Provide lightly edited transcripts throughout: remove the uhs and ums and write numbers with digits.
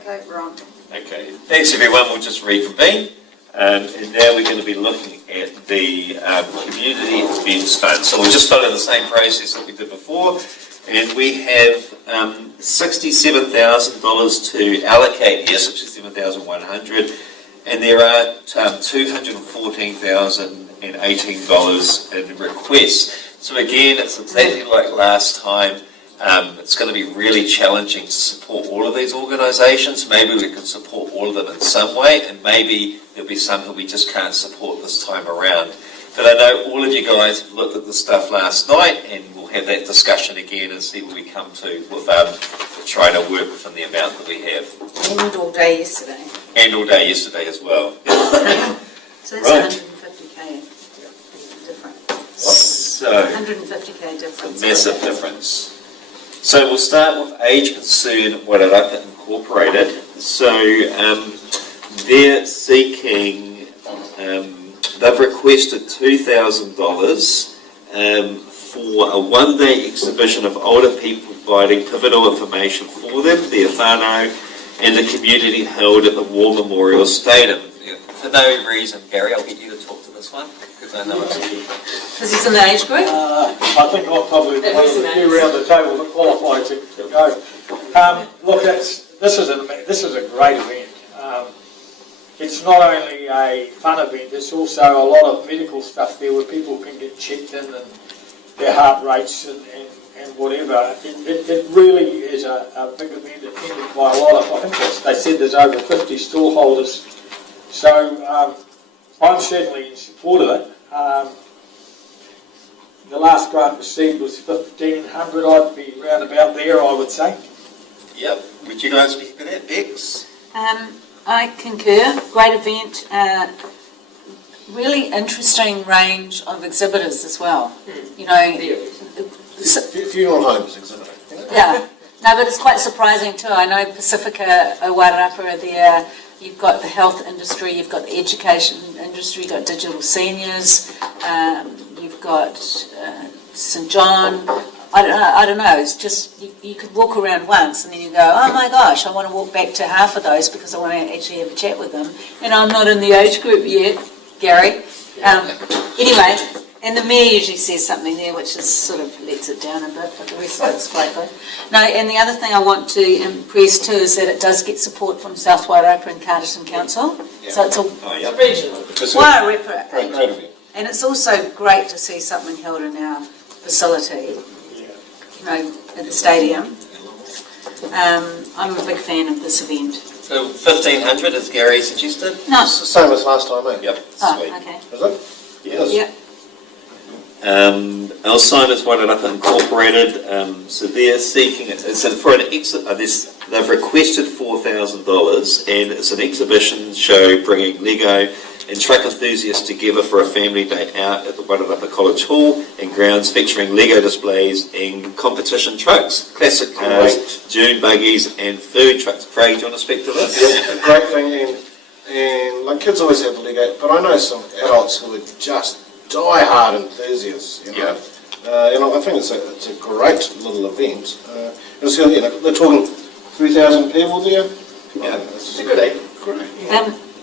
Okay, Ron. Okay, thanks everyone. We'll just reconvene. And now we're going to be looking at the Community Events Fund. So we'll just follow the same process that we did before. And we have $67,000 to allocate here, $67,100. And there are $214,018 in requests. So again, it's exactly like last time. It's going to be really challenging to support all of these organisations. Maybe we can support all of them in some way, and maybe there'll be some that we just can't support this time around. But I know all of you guys have looked at the stuff last night, and we'll have that discussion again and see where we come to with trying to work within the amount that we have. And all day yesterday. And all day yesterday as well. So that's Right. 150k difference. So 150k difference. a massive difference. So we'll start with Age Concern Wairarapa Incorporated. So they're seeking, they've requested $2,000 for a one-day exhibition of older people providing pivotal information for them, their whānau, and the community held at the War Memorial Stadium. For no reason, Gary, I'll get you to talk to this one, because I know it's Because he's in the age group? I think I'm probably one of the few around the table that qualified to go. Look, this is a great event. It's not only a fun event, it's also a lot of medical stuff there where people can get checked in and their heart rates and whatever. It really is a big event attended by a lot of, I think they said there's over 50 stallholders. So I'm certainly in support of it. The last grant received was $1,500. I'd be round about there, I would say. Yep. Would you guys be happy with that, Bex? I concur. Great event. Really interesting range of exhibitors as well. You know, Funeral homes exhibitor. yeah. No, but it's quite surprising too. I know Pacifica Wairarapa are there. You've got the health industry, you've got the education industry, you've got digital seniors, you've got St John. I don't know. It's just you could walk around once and then you go, oh my gosh, I want to walk back to half of those because I want to actually have a chat with them. And I'm not in the age group yet, Gary. Anyway, and the mayor usually says something there which is sort of lets it down a bit, but the rest of it's quite good. No, and the other thing I want to impress too is that it does get support from South Wairarapa and Carterton Council. Yep. So it's a regional. Wairarapa. Great event. And it's also great to see something held in our facility, you know, at the stadium. I'm a big fan of this event. So 1,500, as Gary suggested? No. It's the same as last time, eh? Yep. Oh, Sweet. okay. Is it? Yes. Yep. Alzheimer's Wairarapa Incorporated, so they're seeking, so for an they've requested $4,000, and it's an exhibition show bringing Lego and truck enthusiasts together for a family day out at the Wairarapa College Hall and grounds featuring Lego displays and competition trucks, classic cars, dune buggies and food trucks. Craig, do you want to speak to this? Yeah, a great thing, and like kids always have Lego, but I know some adults who are just die-hard enthusiasts, you know. Yeah. And I think it's a great little event. It's, you know, they're talking 3,000 people there. Yeah. It's a good event. Great.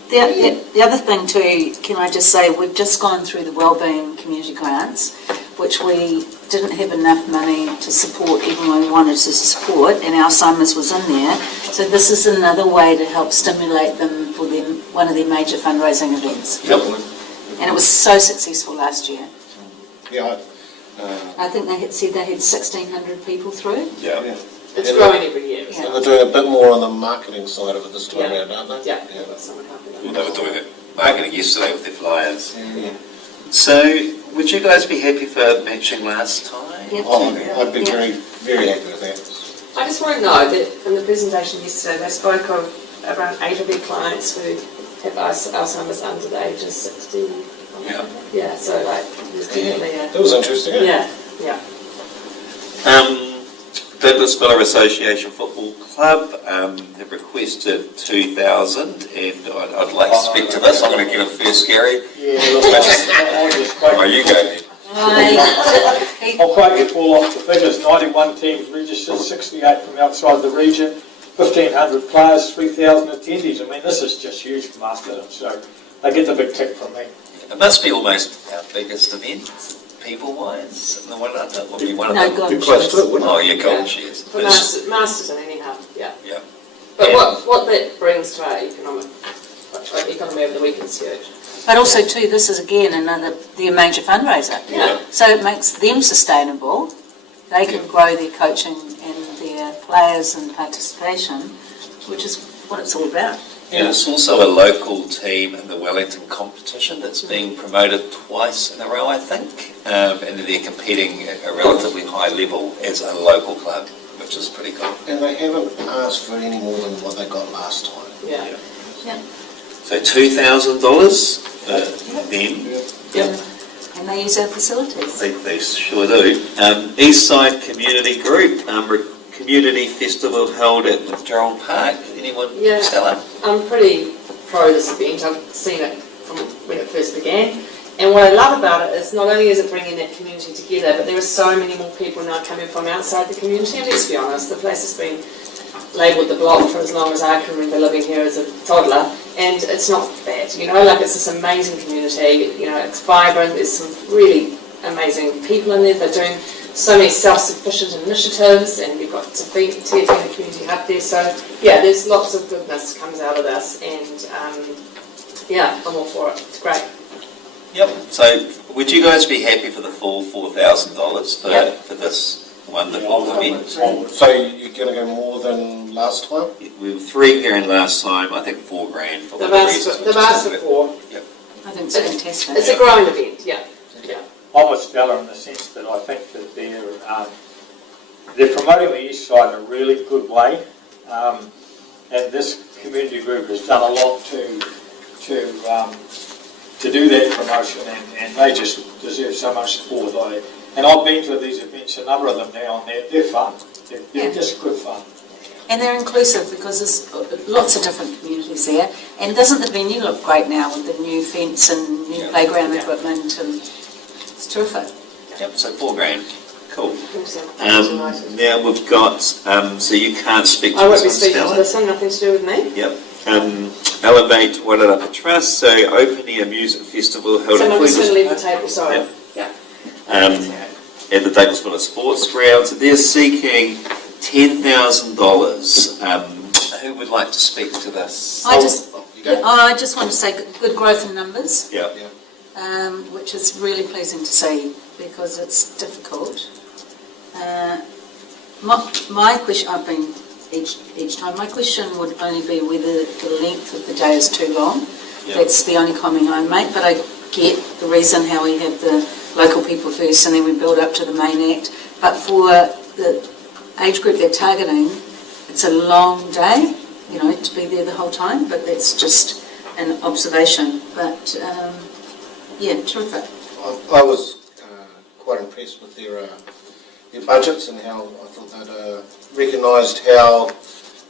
The other thing too, can I just say, we've just gone through the Wellbeing Community Grants, which we didn't have enough money to support even when we wanted to support, and Alzheimer's was in there. So this is another way to help stimulate them for one of their major fundraising events. Yep. And it was so successful last year. Yeah. I think they said they had 1,600 people through. Yeah. It's growing every year. Yeah. And they're doing a bit more on the marketing side of it this time Yeah. around, aren't they? Yeah. Well, they were doing it marketing yesterday with their flyers. Yeah. So, would you guys be happy for matching last time? Yeah. Oh, I'd be Yeah. very, very happy with that. I just want to know that in the presentation yesterday, they spoke of around 8 of their clients who have Alzheimer's under the age of 60. Yeah. Yeah, so like, there's definitely a... That was interesting, eh? Yeah, yeah. Douglas Villa Association Football Club have requested 2,000, and I'd like to speak to this. I'm going to give it first, Gary. Yeah, look, I just Oh, you go then. I'll quote you all off the figures. 91 teams registered, 68 from outside the region, 1,500 players, 3,000 attendees. I mean, this is just huge for Masterton, so they get the big tick from me. It must be almost our biggest event, people-wise. The one I thought would be one of No, them. golden Be close shares. to it, wouldn't Oh, it? yeah, golden Yeah. shares. For It's- Masterton anyhow, yeah. Yeah. But Yeah. what that brings to our economy over the weekend's huge. But also too, this is again their major fundraiser. Yeah. So it makes them sustainable. They can grow their coaching and their players and participation, which is what it's all about. And it's also a local team in the Wellington competition that's being promoted twice in a row, I think. And they're competing at a relatively high level as a local club, which is pretty cool. And they haven't asked for any more than what they got last time. Yeah. So $2,000 then. Yep. And they use our facilities. They sure do. Eastside Community Group, community festival held at Gerald Park. Anyone, Yeah. Stella? I'm pretty pro this event. I've seen it from when it first began. And what I love about it is not only is it bringing that community together, but there are so many more people now coming from outside the community. And let's be honest, the place has been labelled the block for as long as I can remember living here as a toddler. And it's not bad, you know, like it's this amazing community, you know, it's vibrant, there's some really amazing people in there. They're doing so many self-sufficient initiatives, and you've got TFN, the community hub there. So yeah, there's lots of goodness comes out of this, and yeah, I'm all for it. It's great. Yep. So would you guys be happy for the full $4,000 for this wonderful event? So you're going to go more than last time? We were $3,000 last time, I think $4,000 for The whatever reasons, which is Master a bit- 4. I think it's fantastic. It's a growing event, yeah. Yeah. I'm with Stella in the sense that I think that they're promoting the East Side in a really good way, and this community group has done a lot to do that promotion, and they just deserve so much support. And I've been to these events, a number of them now, and they're fun. They're just good fun. And they're inclusive because there's lots of different communities there. And doesn't the venue look great now with the new fence and new playground equipment? And it's terrific. Yep, so $4,000. Cool. Awesome. Now we've got, so you can't speak to I won't be this one, speaking to Stella. this one, nothing to do with me. Yep. Elevate Wairarapa Trust, so open air music festival held in Someone was going to leave the Cleveland table, sorry. Yep. Yeah. at the Davisville Sports Grounds. They're seeking $10,000. Who would like to speak to this? I just You go. I just want to say good growth in numbers, Yeah. which is really pleasing to see because it's difficult. My question, I've been each time, my question would only be whether the length of the day is too long. Yeah. That's the only comment I make, but I get the reason how we have the local people first and then we build up to the main act. But for the age group they're targeting, it's a long day, you know, to be there the whole time, but that's just an observation. But, yeah, terrific. I was quite impressed with their budgets and how I thought they'd recognised how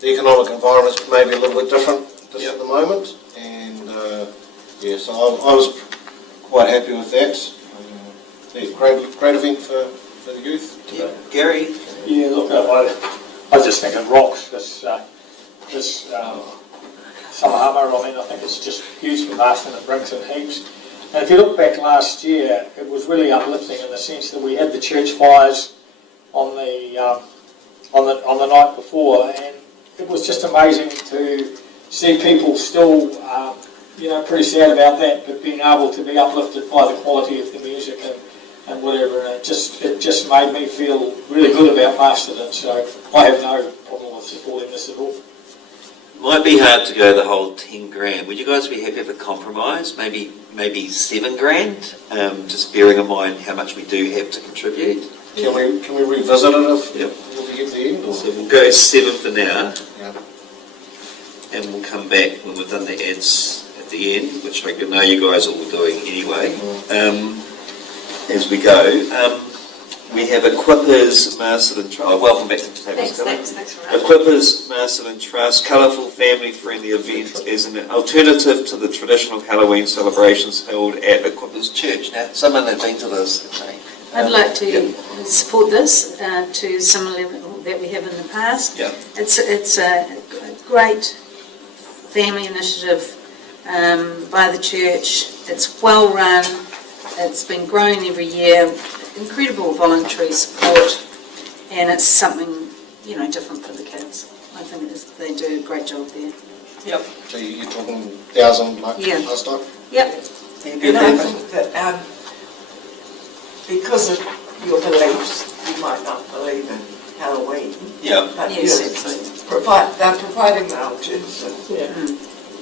the economic environment's maybe a little bit different just at the moment. And yeah, so I was quite happy with that. Yeah, great event for the youth today. Gary? Yeah, look, I just think it rocks this summer hammer. I mean, I think it's just huge for Masterton. It brings in heaps. And if you look back last year, it was really uplifting in the sense that we had the church fires on the night before, and it was just amazing to see people still, pretty sad about that, but being able to be uplifted by the quality of the music and whatever. And it just made me feel really good about Masterton. So I have no problem with supporting this at all. Might be hard to go the whole $10,000. Would you guys be happy with a compromise? Maybe $7,000. Just bearing in mind how much we do have to contribute. Can we revisit it if Yep. we get to the end? Or? So we'll go 7 for now, Yeah. and we'll come back when we've done the ads at the end, which I know you guys are all doing anyway. As we go, we have Equippers Masterton Trust. Welcome back to the table. Thanks for that. Equippers Masterton Trust, colourful family-friendly event as an alternative to the traditional Halloween celebrations held at Equippers Church. Now, someone had been to this, okay? I'd like to support this to similar that we have in the past. Yeah. It's great family initiative by the church. It's well run. It's been growing every year. Incredible voluntary support, and it's something different for the kids. I think they do a great job there. Yep. So you're talking 1,000 like Yeah. last time? Yep. And I think that because of your beliefs, you might not believe in Halloween, Yeah, but Yes, they're providing the alternative. Yeah.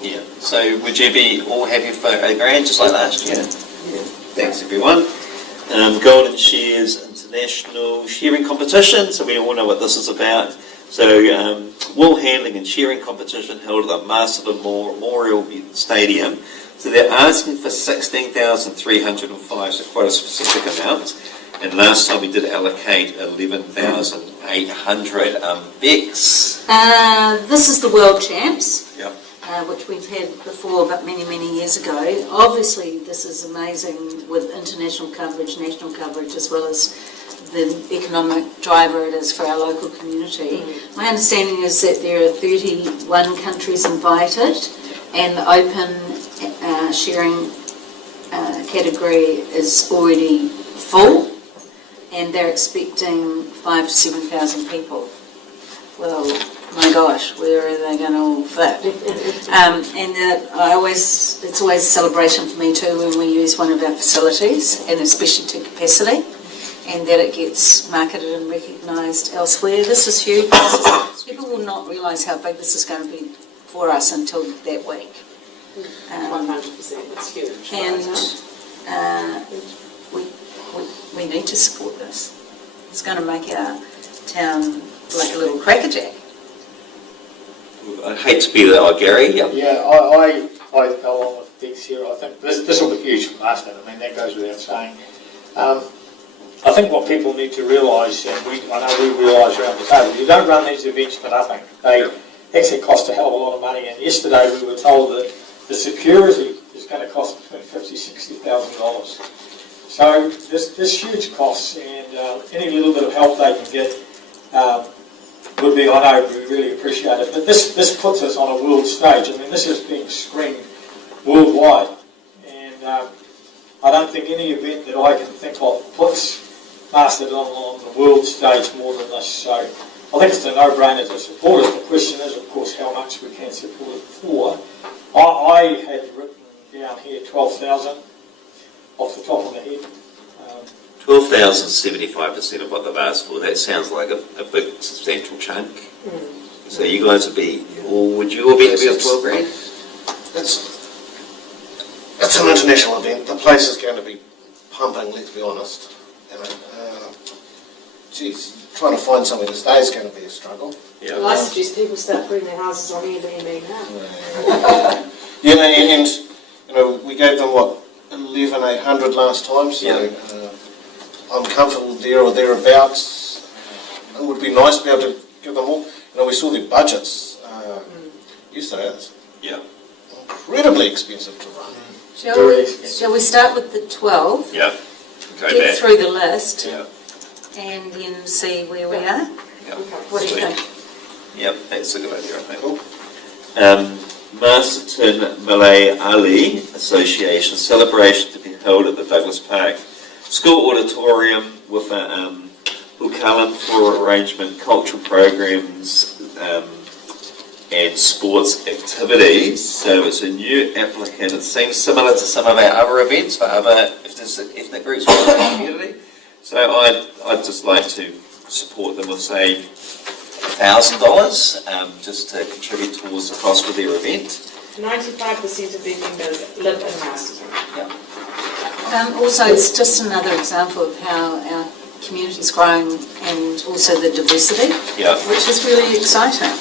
yeah. So would you be all happy for $8,000 just like last year? Yeah. Thanks everyone. Golden Shares International Sharing Competition, so we all know what this is about. So wool handling and sharing competition held at the Masterton Memorial Stadium. So they're asking for 16,305, so quite a specific amount. And last time we did allocate 11,800 Bex. This is the World Champs. Yep. Which we've had before, but many, many years ago. Obviously, this is amazing with international coverage, national coverage, as well as the economic driver it is for our local community. My understanding is that there are 31 countries invited, and the open sharing category is already full, and they're expecting 5,000 to 7,000 people. Well, my gosh, where are they going to all fit? It's always a celebration for me too when we use one of our facilities, and especially to capacity, and that it gets marketed and recognised elsewhere. This is huge. People will not realise how big this is going to be for us until that week. 100%, it's huge. And we need to support this. It's going to make our town like a little crackerjack. I hate to be there, Gary. Yep. Yeah, I go along with Dex here. I think this will be huge for Masterton. I mean, that goes without saying. I think what people need to realise, and I know we realise around the table, you don't run these events for nothing. They actually cost a hell of a lot of money, and yesterday we were told that the security is going to cost between $50,000 to $60,000. So there's huge costs, and any little bit of help they can get would be, I know, we really appreciate it. But this puts us on a world stage. I mean, this is being screened worldwide, and I don't think any event that I can think of puts Masterton on the world stage more than this. So I think it's a no-brainer to support it. The question is, of course, how much we can support it for. I had written down here 12,000 off the top of my head. 12,000, 75% of what they've asked for. That sounds like a big, substantial chunk. So you guys would would you all be happy with 12 grand? It's an international event. The place is going to be pumping, let's be honest. Trying to find somewhere to stay is going to be a struggle. Yeah. Well, I suggest people start putting their houses on Airbnb now. And we gave them 11,800 last time, so I'm comfortable there or thereabouts. It would be nice to be able to give them all. We saw their budgets yesterday. It's incredibly expensive to run. Shall we start with the 12? Yeah. Go Get back. through the list, Yeah. and then see where we are. Yeah. What do you think? Yep, that's a good idea, I think. Cool. Masterton Malay Ali Association celebration to be held at the Douglas Park School Auditorium with a Ukalam floor arrangement, cultural programs and sports activities. So it's a new applicant. It seems similar to some of our other events for other ethnic groups within the community. So I'd just like to support them with, say, $1,000 just to contribute towards the cost of their event. 95% of their members live in Masterton. Also, it's just another example of how our community's growing, and also the diversity, which is really exciting.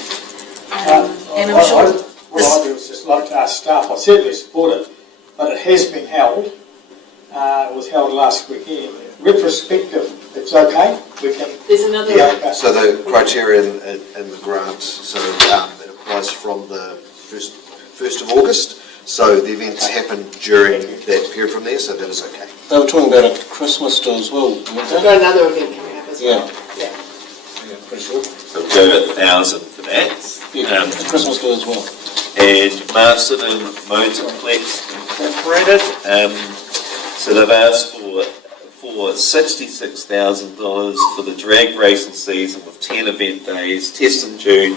And I'm sure what I do is just like to ask staff, I certainly support it, but it has been held. It was held last weekend. Retrospective, it's okay. There's another. So the criteria in the grant, so it applies from the 1st of August. So the events happen during that period from there, so that is okay. They were talking about it at Christmas too as well, weren't We've they? got another event coming up as well. Yeah. pretty sure. So we'll go to 1,000 for that. Yeah, it's Christmas good as well. And Masterton Motorplex Incorporated, so they've asked for $66,000 for the drag racing season with 10 event days, Test in June,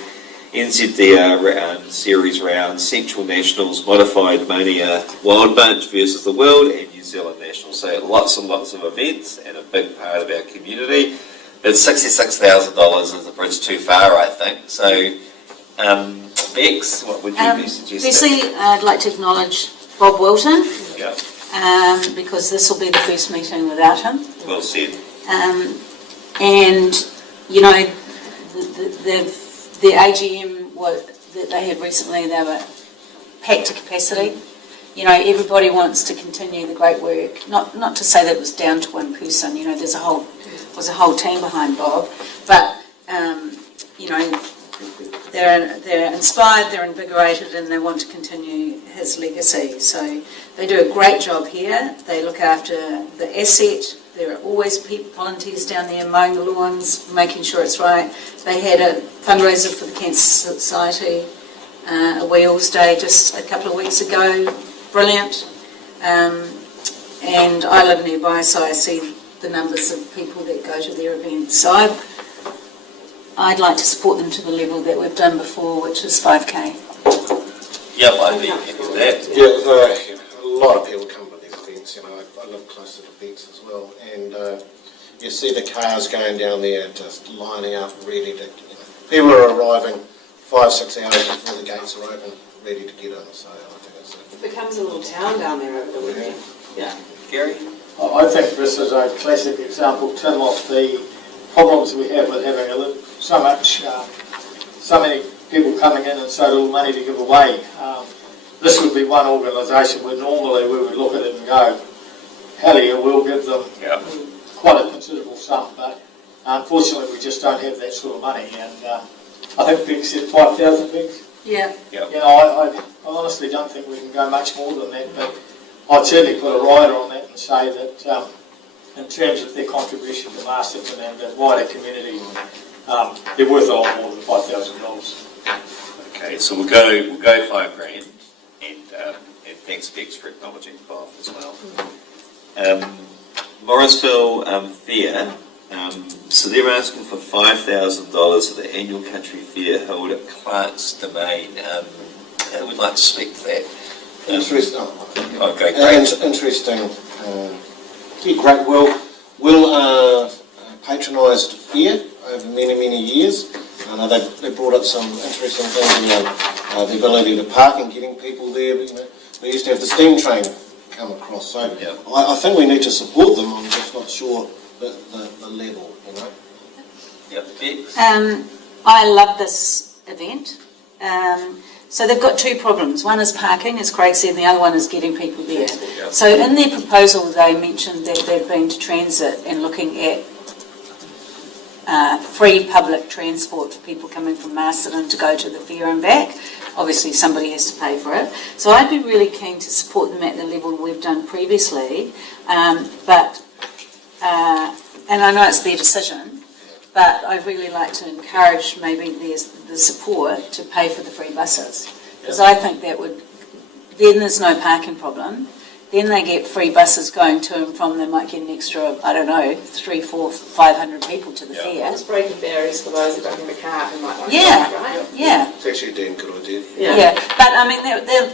NZDR Series round, Central Nationals, Modified Mania, Wild Bunch versus the World, and New Zealand Nationals. So lots and lots of events and a big part of our community. But $66,000 is a bridge too far, I think. So, Bex, what would you be suggesting? Firstly, I'd like to acknowledge Bob Wilton, Yeah, because this will be the first meeting without him. well said. And, you know, the AGM that they had recently, they were packed to capacity. You know, everybody wants to continue the great work. Not to say that it was down to one person. You know, was a whole team behind Bob, but you know, they're inspired, they're invigorated, and they want to continue his legacy. So they do a great job here. They look after the asset. There are always volunteers down there mowing the lawns, making sure it's right. They had a fundraiser for the Cancer Society, a Wheels Day just a couple of weeks ago. Brilliant. And I live nearby, so I see the numbers of people that go to their events. So I'd like to support them to the level that we've done before, which is 5K. Yep, I'd be happy with that. Yeah, a lot of people come to these events. You know, I live close to the beach as well, and you see the cars going down there, just lining up, ready to. People are arriving 5-6 hours before the gates are open, ready to get in. So I think it's. It becomes a little town down there over the weekend. Yeah. Gary? I think this is a classic example, Tim, of the problems we have with having so many people coming in and so little money to give away. This would be one organisation where normally we would look at it and go, hell yeah, we'll give them quite a considerable sum, but unfortunately we just don't have that sort of money. And I think Beck said 5,000 Beck. Yeah. You know, I honestly don't think we can go much more than that, but I'd certainly put a rider on that and say that in terms of their contribution to Masterton and the wider community, they're worth a lot more than $5,000. Okay, so we'll go $5,000, and thanks Bex for acknowledging Bob as well. Morrisville Fair, so they're asking for $5,000 for the annual country fair held at Clark's Domain. I would like to speak to that. Interesting. Okay, great. Interesting. Great. Will patronised fair over many years. I know they brought up some interesting things around the ability to park and getting people there. You know, they used to have the steam train come across. So I think we need to support them. I'm just not sure the level. You know. Yep. I love this event. So they've got two problems. One is parking, as Craig said, and the other one is getting people there. Yep. So in their proposal, they mentioned that they've been to transit and looking at free public transport for people coming from Masterton to go to the fair and back. Obviously, somebody has to pay for it. So I'd be really keen to support them at the level we've done previously. And I know it's their decision, but I'd really like to encourage maybe the support to pay for the free buses. Because I think that would, then there's no parking problem. Then they get free buses going to and from, they might get an extra, I don't know, 300, 400, 500 people to the fair. It's breaking barriers for those that don't have a car who might not right? Yeah. It's actually a damn good idea. Yeah, but I mean,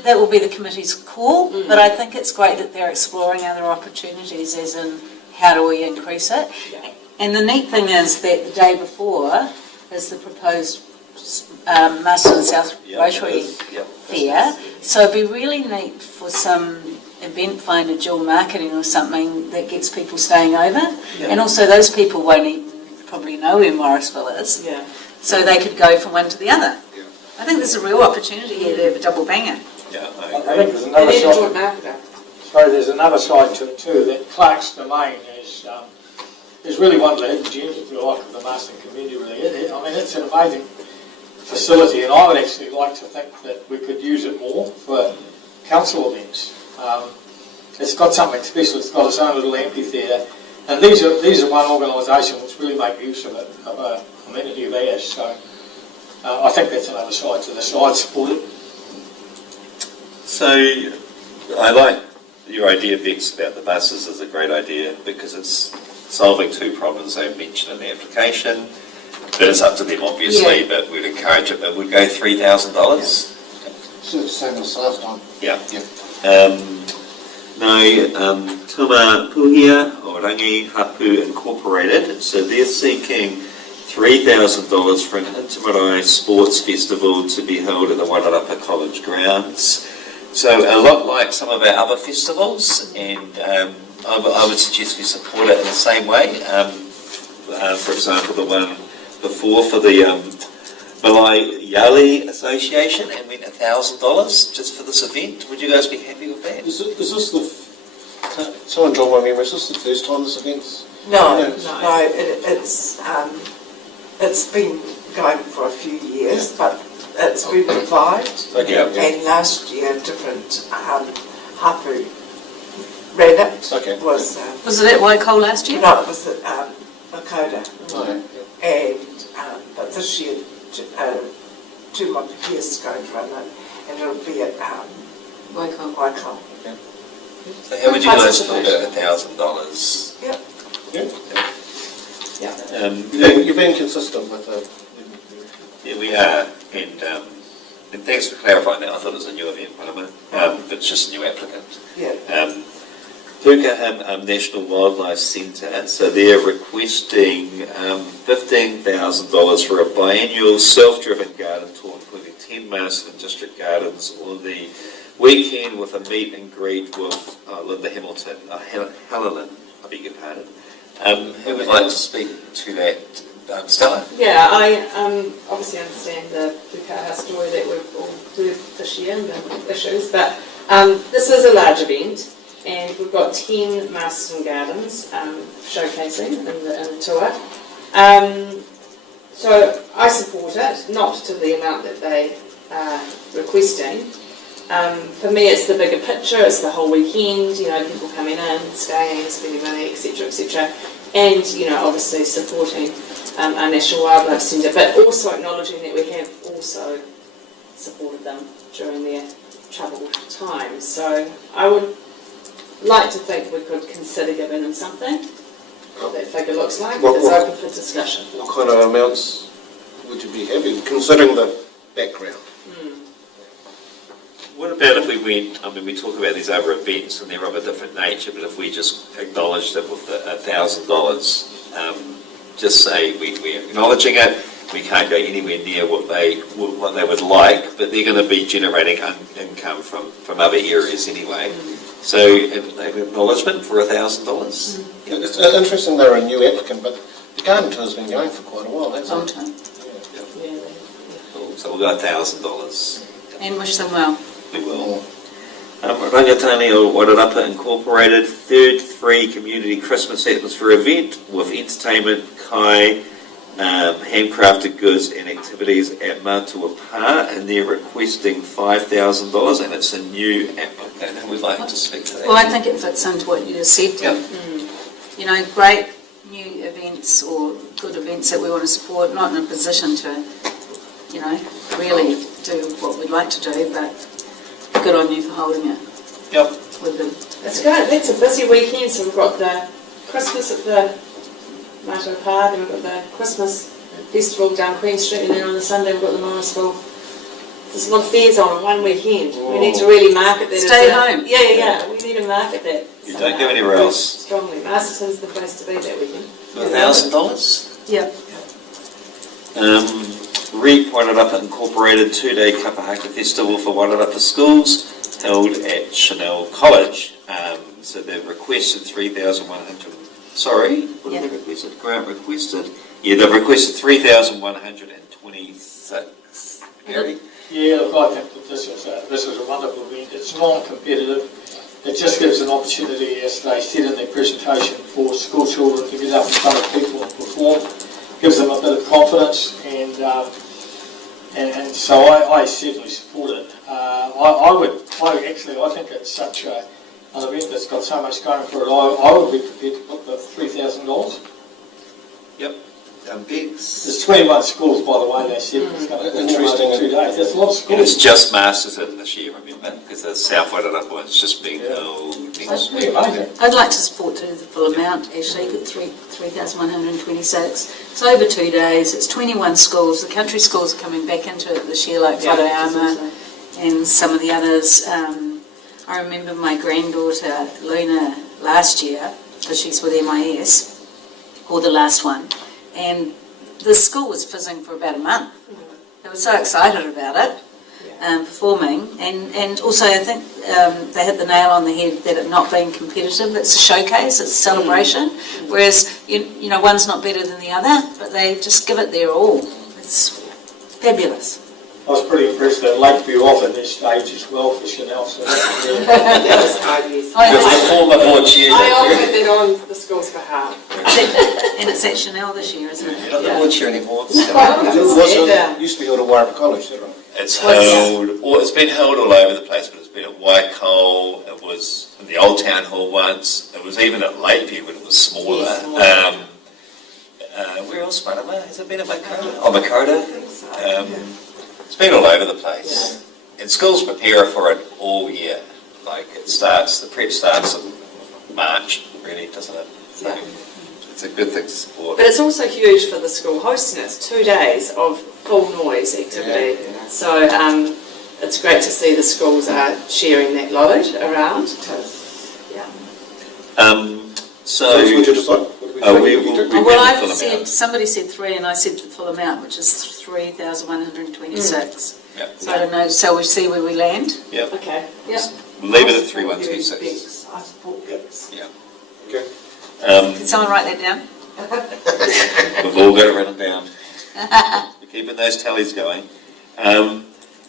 that will be the committee's call, but I think it's great that they're exploring other opportunities, as in how do we increase it. Yeah. And the neat thing is that the day before is the proposed Masterton South Rotary Fair, so it'd be really neat for some event finder dual marketing or something that gets people staying over, and also those people won't even probably know where Morrisville is, so they could go from one to the other. I think there's a real opportunity here to have a double banger. Yeah, I think there's another side. Sorry, there's another side to it too. That Clark's Domain is really one of the hidden gems, if you like, of the Masterton community. Really, I mean, it's an amazing facility, and I would actually like to think that we could use it more for council events. It's got something special. It's got its own little amphitheatre, and these are one organisation which kids really make use of it, of a amenity of ours. So I think that's another side to this. I'd support it. So I like your idea, Bex, about the buses is a great idea because it's solving two problems they've mentioned in the application. But it's up to them, obviously, but we'd encourage it. But we'd go $3,000. So it's the same as last time. Yeah. Yeah. Tuma Puhia or Rangi Hapu Incorporated, so they're seeking $3,000 for an Intimarai Sports Festival to be held at the Wairarapa College grounds. So a lot like some of our other festivals, and I would suggest we support it in the same way. For example, the one before for the Malay Yali Association, and went $1,000 just for this event. Would you guys be happy with that? Is this the... Someone draw my memory, is this the first time this event's... No, No. it's been going for a few years, but it's been revived. Okay, Yeah. yeah. And last year, different hapu ran it. Okay. Was Was it at Waikol last year? no, it was at Lakota. Oh, yeah. And but this year, two months is going to run it, and it'll be at Waikol. Waikol. So how would you guys feel about $1,000? Yep. You've been consistent with the... Yeah, we are, and thanks for clarifying that. I thought it was a new event, but it's just a new applicant. Yeah. Pukaham National Wildlife Centre, so they're requesting $15,000 for a biannual self-driven garden tour, including 10 Masterton District Gardens on the weekend with a meet and greet with Linda Hamilton, Helen, I beg your pardon. Who would like to speak to that? Stella? Yeah, I obviously understand the Pukaha story that we've all heard this year and the issues, but this is a large event. And we've got 10 Masterton Gardens showcasing in the tour. So I support it, not to the amount that they are requesting. For me, it's the bigger picture, it's the whole weekend, people coming in, staying, spending money, etc., etc. And, obviously supporting our National Wildlife Centre, but also acknowledging that we have also supported them during their troubled times. So I would like to think we could consider giving them something. What that figure looks like, but it's open for discussion. What kind of amounts would you be happy, considering the background? What about if we went, we talk about these other events and they're of a different nature, but if we just acknowledged it with $1,000, just say we're acknowledging it, we can't go anywhere near what they would like, but they're going to be generating income from other areas anyway. So an acknowledgement for $1,000. It's interesting they're a new applicant, but the garden tour's been going for quite a while, hasn't Long it? time. Yeah. Cool. So we'll go $1,000. And wish them well. We will. Rangatani o Wairarapa Incorporated, third free community Christmas atmosphere event with entertainment, kai, handcrafted goods and activities at Matua Pa, and they're requesting $5,000, and it's a new applicant, and we'd like to speak to that. Well, I think it fits into what you just said, Tim. Great new events or good events that we want to support, not in a position to, really do what we'd like to do, but good on you for holding it. Yep. With them. It's good. It's a busy weekend, so we've got the Christmas at the Matua Pa, then we've got the Christmas festival down Queen Street, and then on the Sunday we've got the Morrisville. There's a lot of fairs on one weekend. We need to really market that. Stay home. Yeah. We need to market that. You don't go anywhere else. Strongly. Masterton's the place to be that weekend. $1,000? Yep. REAP Wairarapa Incorporated 2-day Kapahaka Festival for Wairarapa schools held at Chanel College. So they've requested 3,100. Sorry, what have they requested? Grant requested. Yeah, they've requested 3,126. Gary? Yeah, look, I think that this is a wonderful event. It's non-competitive. It just gives an opportunity, as they said in their presentation, for school children to get up in front of people and perform. Gives them a bit of confidence, and so I certainly support it. I think it's such an event that's got so much going for it. I would be prepared to put the $3,000. Gigs. There's 21 schools, by the way, they said it's going to be Interesting. 2 days. That's a lot of And it's schools. just Masterton this year, remember? Because the South Wairarapa one's just being held next That's week. pretty amazing. I'd like to support to the full amount, actually, got 3,126. It's over 2 days, it's 21 schools, the country schools are coming back into it this year, like Whakaama and some of the others. I remember my granddaughter, Luna, last year, because she's with MIS, or the last one, and the school was fizzing for about a month. They were so excited about it, performing, and also I think they hit the nail on the head that it not being competitive, it's a showcase, it's a celebration, whereas, you know, one's not better than the other, but they just give it their all. It's fabulous. I was pretty impressed that Lakeview offered their stage as well for Chanel. So That was hard, yes. With the former board chair. I offered that on the school's behalf. And it's at Chanel this year, isn't it? You're not the board chair anymore. It used to be held at Wairarapa College, is that right? It's held, or it's been held all over the place, but it's been at Waikol, it was in the Old Town Hall once, it was even at Lakeview when it was smaller. Where else, Marama? Has it been at Makota? Oh, Makota. It's been all over the place. And schools prepare for it all year. Like it starts, the prep starts in March, really, doesn't it? So it's a good thing to support. But it's also huge for the school hosting it. It's 2 days of full noise activity. So it's great to see the schools are sharing that load around. So Would you decide? we Well, ran I've the full said, amount. somebody said 3 and I said the full amount, which is 3,126. Yep. So I don't know, so we'll see where we land. Yep. Okay. Yep. We'll leave it at 3,126. I support Bex. Okay. Can someone write that down? We've all got it written down. We're keeping those tallies going.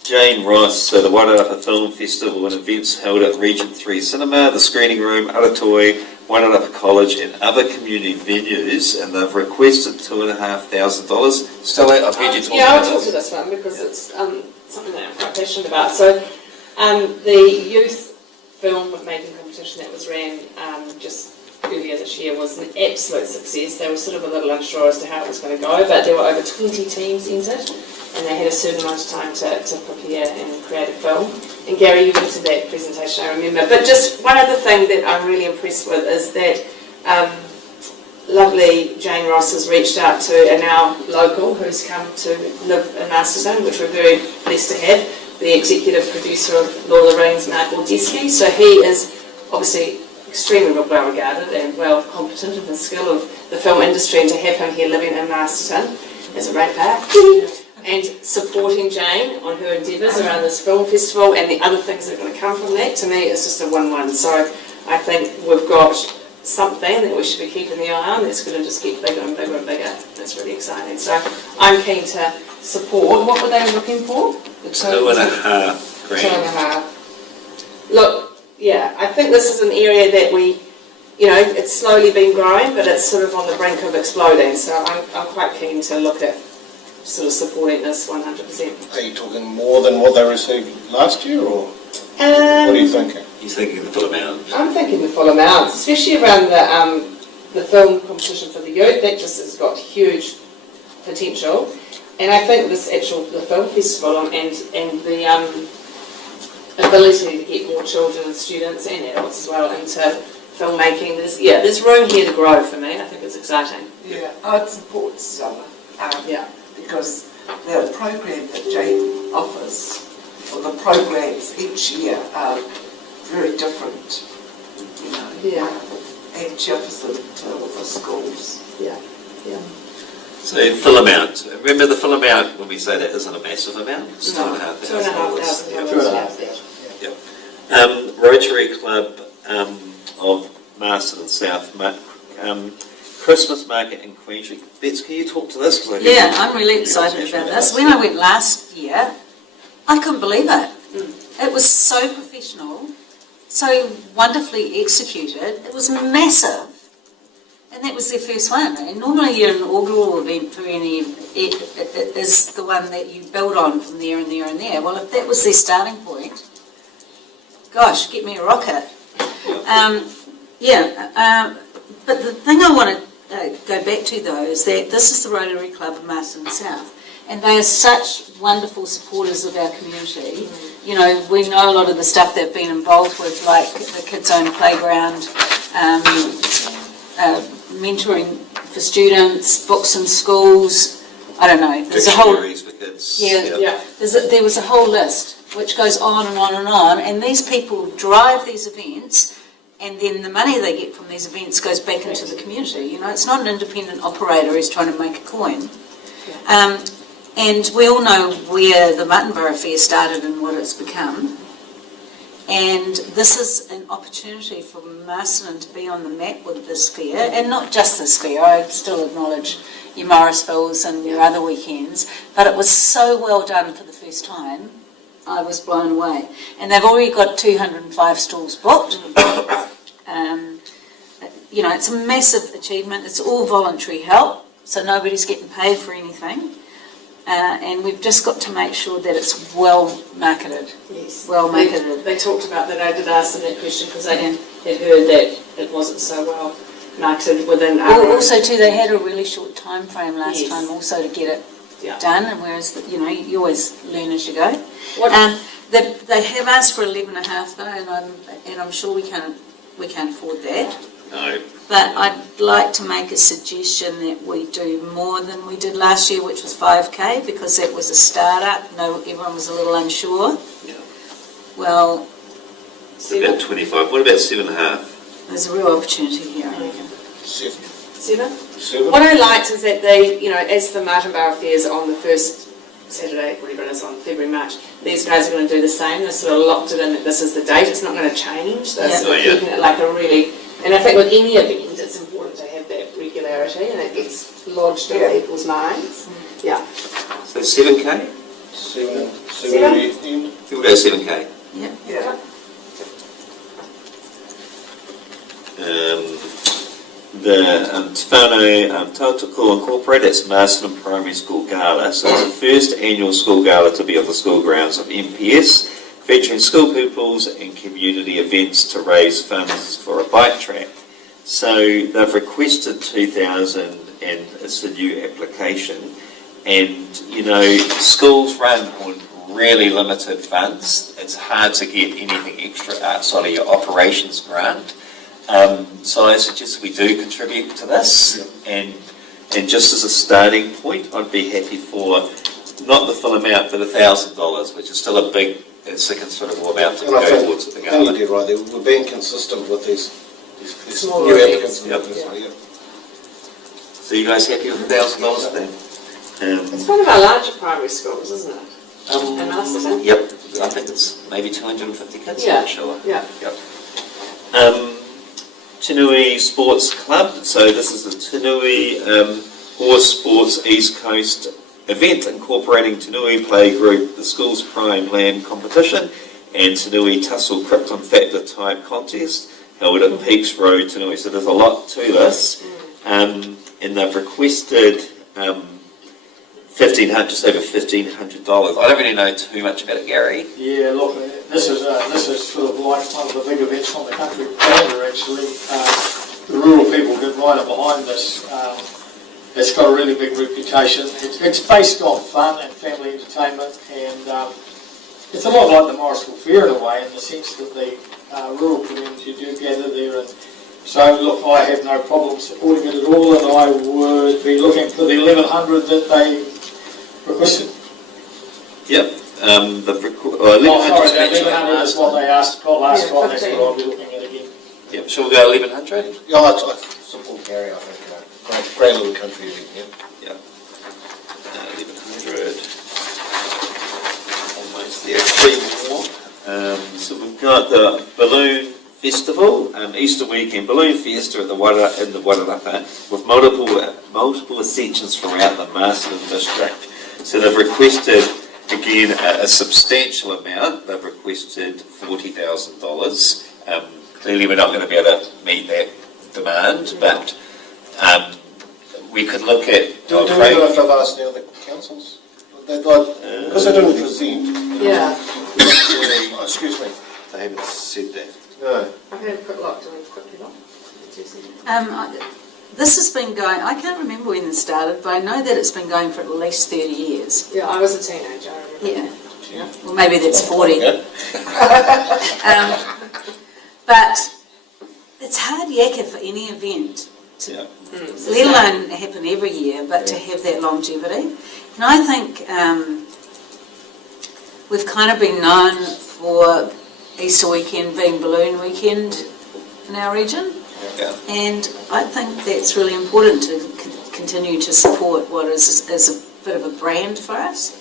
Jane Ross, so the Wairarapa Film Festival and events held at Region 3 Cinema, the Screening Room, Aratoi, Wairarapa College and other community venues, and they've requested $2,500. Stella, I've heard you talk Yeah, about I'll talk to this. this one because it's something that I'm quite passionate about. So the youth film making competition that was ran just earlier this year was an absolute success. They were sort of a little unsure as to how it was going to go, but there were over 20 teams entered and they had a certain amount of time to prepare and create a film. And Gary, you went to that presentation, I remember. But just one other thing that I'm really impressed with is that lovely Jane Ross has reached out to a now local who's come to live in Masterton, which we're very blessed to have, the executive producer of Lord of the Rings, Mark Waldeski. So he is obviously extremely well regarded and well competent in the skill of the film industry, and to have him here living in Masterton as a ratepayer and supporting Jane on her endeavours around this film festival and the other things that are going to come from that, to me it's just a win-win. So I think we've got something that we should be keeping the eye on that's going to just get bigger and bigger and bigger. That's really exciting. So I'm keen to support. What were they looking for? The $2,500. $2,500. Look, yeah, I think this is an area that we, you know, it's slowly been growing, but it's sort of on the brink of exploding. So I'm quite keen to look at sort of supporting this 100%. Are you talking more than what they received last year, or what are you thinking? He's thinking the full amount. I'm thinking the full amount, especially around the film competition for the youth. That just has got huge potential. And I think the film festival and the ability to get more children and students and adults as well into filmmaking, there's room here to grow for me. I think it's exciting. Yeah, I'd support Stella. Because the program that Jane offers, or the programs each year are very different, you know. Yeah. And she offers them to all the schools. Yeah. So full amount. Remember the full amount when we say that isn't a massive amount? It's $2,500. $2,500. Yep. Rotary Club of Masterton South, Christmas Market in Queen Street. Bets, can you talk to this? Yeah, I'm really excited about this. When I went last year, I couldn't believe it. It was so professional, so wonderfully executed. It was massive. And that was their first one. And normally your inaugural event for any it is the one that you build on from there and there and there. Well, if that was their starting point, gosh, get me a rocket. But the thing I want to go back to though is that this is the Rotary Club of Masterton South, and they are such wonderful supporters of our community. You know, we know a lot of the stuff they've been involved with, like the Kids Own Playground, mentoring for students, books in schools. I don't know. There's a whole Dictionaries for kids. yeah. There was a whole list which goes on and on and on, and these people drive these events, and then the money they get from these events goes back into the community. You know, it's not an independent operator who's trying to make a coin. And we all know where the Muttonborough Fair started and what it's become. And this is an opportunity for Masterton to be on the map with this fair, and not just this fair. I still acknowledge your Morrisvilles and your other weekends, but it was so well done for the first time. I was blown away. And they've already got 205 stalls booked. You know, it's a massive achievement. It's all voluntary help, so nobody's getting paid for anything. And we've just got to make sure that it's well marketed. Yes. Well marketed. They talked about that. I did ask them that question because they had heard that it wasn't so well marketed within our... Well, also too, they had a really short time frame last Yes. time also to get it Yeah. done, and whereas, you know, you always learn as you go. What- They have asked for 11.5 though, and I'm sure we can't afford that. No. But I'd like to make a suggestion that we do more than we did last year, which was 5K, because that was a start-up. No, everyone was a little unsure. Yeah. Well, About 25. What about 7.5? there's a real opportunity here, I reckon. 7. 7? 7. What I liked is that they, you know, as the Martinborough Fair is on the first Saturday, whatever it is, on February, March, these guys are going to do the same. They sort of locked it in that this is the date. It's not going to change. They're Yeah. sort of Oh, yeah. keeping it like a really... And I think with any event, it's important to have that regularity and it gets lodged in people's minds. Yeah. So 7K? 7. Seven? End. We'll go 7K. Yeah. Yeah. The Te Whānau Tautoko Incorporated, it's Masterton Primary School Gala. So it's the first annual school gala to be on the school grounds of MPS, featuring school pupils and community events to raise funds for a bike track. So they've requested 2,000 and it's a new application. And, you know, schools run on really limited funds. It's hard to get anything extra outside of your operations grant. So I suggest we do contribute to this, and just as a starting point, I'd be happy for not the full amount, but $1,000, which is still it's a considerable amount to And I go think, towards the you gala. did right there. We're being consistent with these Smaller new events. applicants. Yep. Yeah. So you guys happy with $1,000 then? It's one of our larger primary schools, isn't it? In Masterton? Yep, I think it's maybe 250 kids, I'm Yeah. not sure. Yeah. Yep. Tinui Sports Club, so this is the Tinui Horse Sports East Coast event incorporating Tinui Play Group, the school's prime land competition, and Tinui Tussle Krypton Factor type contest held at Peaks Road, Tinui. So there's a lot to this, and they've requested just over $1,500. I don't really know too much about it, Gary. Yeah, look, this is sort of like one of the big events on the country calendar, actually. The rural people get right up behind this. It's got a really big reputation. It's based on fun and family entertainment, and it's a lot like the Morrisville Fair in a way, in the sense that the rural community do gather there. And so, look, I have no problem supporting it at all, and I would be looking for the 1,100 that they requested. Yep. The Oh, sorry, that 1,100 is what they asked last time, that's what I'll be looking at again. Yep. Shall we go 1,100? Yeah, I support Gary, I think. Great little country event, yeah. Yeah. 1,100. Almost there. 3 more. So we've got the Balloon Festival, Easter weekend Balloon Fiesta at the Wairarapa, with multiple ascensions throughout the Masterton district. So they've requested, again, a substantial amount. They've requested $40,000. Clearly we're not going to be able to meet that demand, but we could look at... Do we know if they've asked the other councils? Because they didn't present. Yeah. Oh, excuse me. They haven't said that. No. I can have a quick look. Do we quickly look? this has been going, I can't remember when this started, but I know that it's been going for at least 30 years. Yeah, I was a teenager, I remember. Yeah. Well, maybe that's 40. Yeah. But it's hard yakka for any event, Yeah. let alone happen every year, but to have that longevity. And I think we've kind of been known for Easter weekend being balloon weekend in our region. Yeah. And I think that's really important to continue to support what is a bit of a brand for us.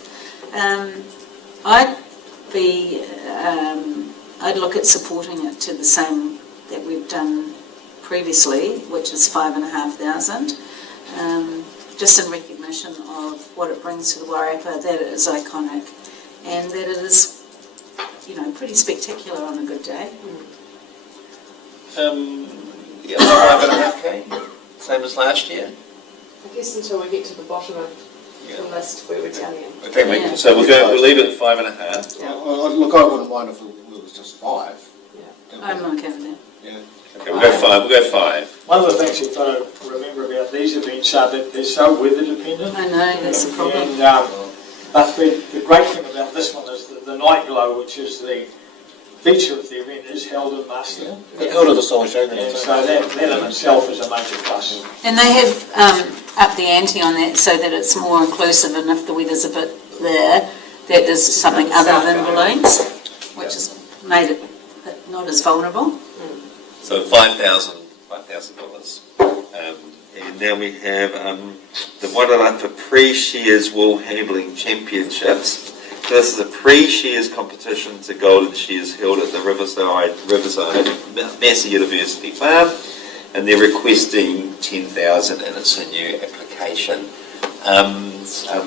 I'd look at supporting it to the same that we've done previously, which is 5,500, just in recognition of what it brings to the Wairarapa, that it is iconic, and that it is, pretty spectacular on a good day. Yeah, 5.5k, same as last year. I guess until we get to the bottom of Yeah. the list where we're telling you. Okay, Yeah. so we'll leave it at 5.5. Look, I wouldn't mind if it was just 5. I'm okay with that. Yeah. Okay, we'll go 5. We'll go 5. One of the things you've got to remember about these events are that they're so weather dependent. I know, that's the problem. And, but the great thing about this one is that the night glow, which is the feature of the event, is held in Masterton. Out of the solar show. And so that in itself is a major plus. And they have upped the ante on that so that it's more inclusive, and if the weather's a bit there, that there's something other than balloons, which has made it not as vulnerable. So $5,000. And now we have the Wairarapa Pre-Shears Wool Handling Championships. So this is a pre-shears competition to golden shears held at the Riverside Massey University Farm, and they're requesting 10,000, and it's a new application.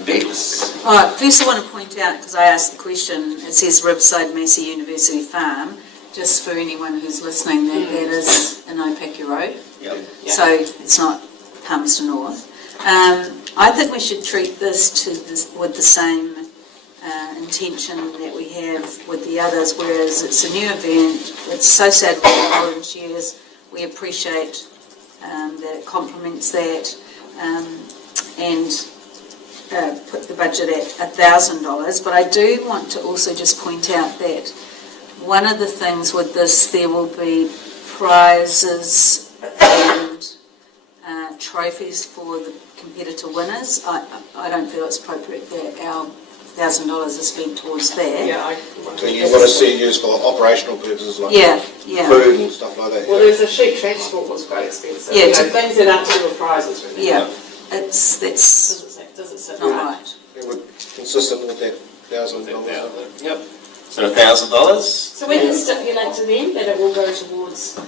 Bex? Oh, first I want to point out, because I asked the question, it says Riverside Massey University Farm, just for anyone who's listening, that is in Opaka Road. Yep. So it's not Palmerston North. I think we should treat this with the same intention that we have with the others, whereas it's a new event, it's associated with the golden shears. We appreciate that it complements that, and put the budget at $1,000. But I do want to also just point out that one of the things with this, there will be prizes and trophies for the competitor winners. I don't feel it's appropriate that our $1,000 is spent towards that. Yeah, So you want to see it used for operational purposes like Yeah. food and stuff like that? Well, there's a sheep transport was quite expensive. Yeah, Things that aren't to do with prizes, really. Yeah, that's Does it sit not right? right. It would consistent with that $1,000. Yep. So $1,000. So we can stipulate to them that it will go towards